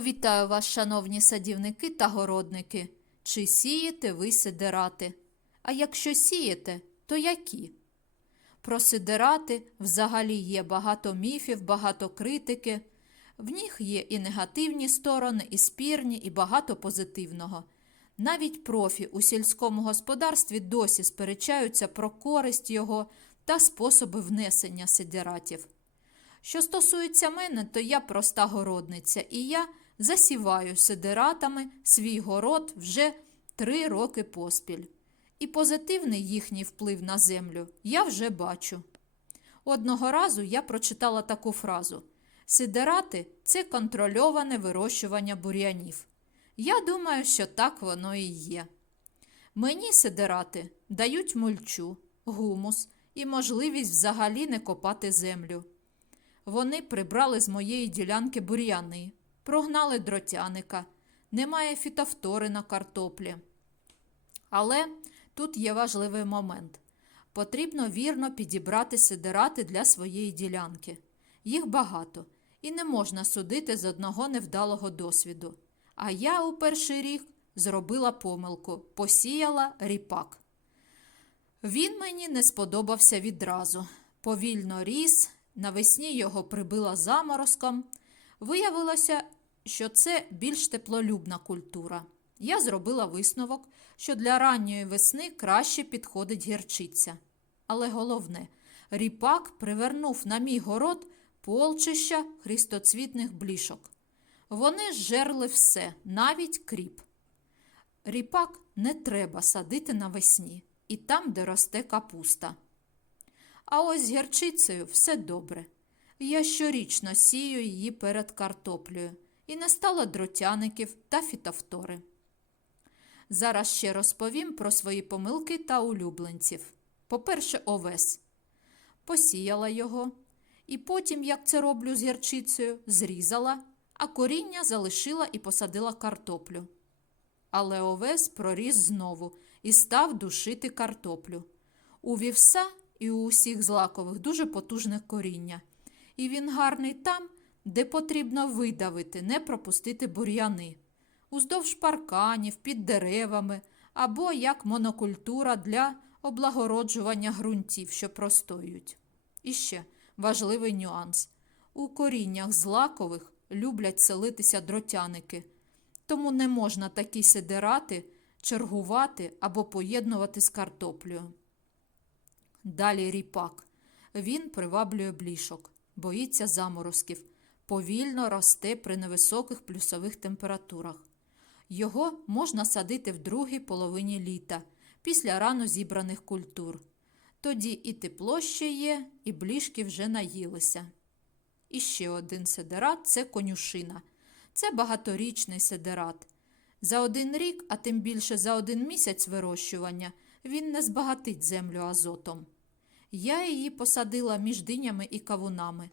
Вітаю вас, шановні садівники та городники. Чи сієте ви сидерати? А якщо сієте, то які? Про сидерати взагалі є багато міфів, багато критики. В них є і негативні сторони, і спірні, і багато позитивного. Навіть профі у сільському господарстві досі сперечаються про користь його та способи внесення сидератів. Що стосується мене, то я проста городниця, і я засіваю сидератами свій город вже три роки поспіль. І позитивний їхній вплив на землю я вже бачу. Одного разу я прочитала таку фразу: Сидерати це контрольоване вирощування бур'янів. Я думаю, що так воно і є. Мені сидерати дають мульчу, гумус і можливість взагалі не копати землю. Вони прибрали з моєї ділянки бур'яни, прогнали дротяника, немає фітофтори на картоплі. Але тут є важливий момент. Потрібно вірно підібрати сидерати для своєї ділянки. Їх багато, і не можна судити з одного невдалого досвіду. А я у перший рік зробила помилку, посіяла ріпак. Він мені не сподобався відразу. Повільно ріс, навесні його прибила заморозком. Виявилося, що це більш теплолюбна культура. Я зробила висновок, що для ранньої весни краще підходить гірчиця. Але головне, ріпак привернув на мій город полчища христоцвітних блішок. Вони жерли все, навіть кріп. Ріпак не треба садити навесні і там, де росте капуста. А ось з гірчицею все добре. Я щорічно сію її перед картоплею і не стало дротяників та фітофтори. Зараз ще розповім про свої помилки та улюбленців. По-перше, овес. Посіяла його, і потім, як це роблю з гірчицею, зрізала, а коріння залишила і посадила картоплю. Але овес проріс знову і став душити картоплю. У вівса і у усіх злакових дуже потужне коріння. І він гарний там, де потрібно видавити, не пропустити бур'яни, уздовж парканів, під деревами або як монокультура для облагороджування ґрунтів, що простоюють. І ще важливий нюанс: у коріннях злакових люблять селитися дротяники, тому не можна такі сидерати чергувати або поєднувати з картоплею. Далі ріпак. Він приваблює блішок, боїться заморозків, повільно росте при невисоких плюсових температурах. Його можна садити в другій половині літа, після рано зібраних культур. Тоді і тепло ще є, і блішки вже наїлися. І ще один седерат це конюшина. Це багаторічний седерат. За один рік, а тим більше за один місяць вирощування, він не збагатить землю азотом. Я її посадила між динями і кавунами,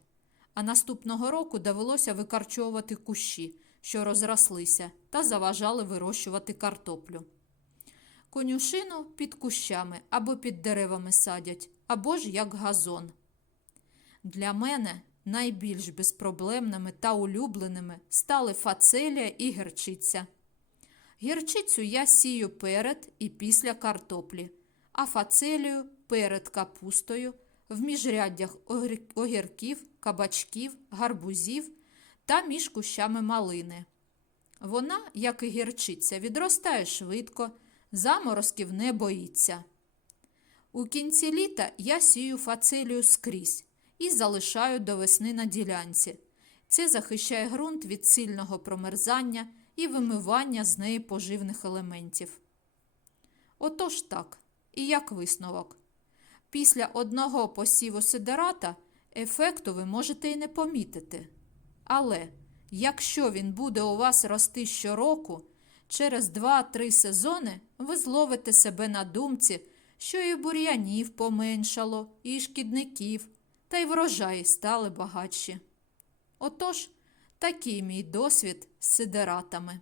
а наступного року довелося викарчовувати кущі, що розрослися, та заважали вирощувати картоплю. Конюшину під кущами або під деревами садять, або ж як газон. Для мене найбільш безпроблемними та улюбленими стали фацелія і герчиця. Гірчицю я сію перед і після картоплі, а фацелію перед капустою, в міжряддях огірків, кабачків, гарбузів та між кущами малини. Вона, як і гірчиця, відростає швидко, заморозків не боїться. У кінці літа я сію фацелію скрізь і залишаю до весни на ділянці. Це захищає ґрунт від сильного промерзання і вимивання з неї поживних елементів. Отож так, і як висновок. Після одного посіву сидерата ефекту ви можете і не помітити. Але якщо він буде у вас рости щороку, через 2-3 сезони ви зловите себе на думці, що і бур'янів поменшало, і шкідників, та й врожаї стали багатші. Отож, такий мій досвід з сидератами.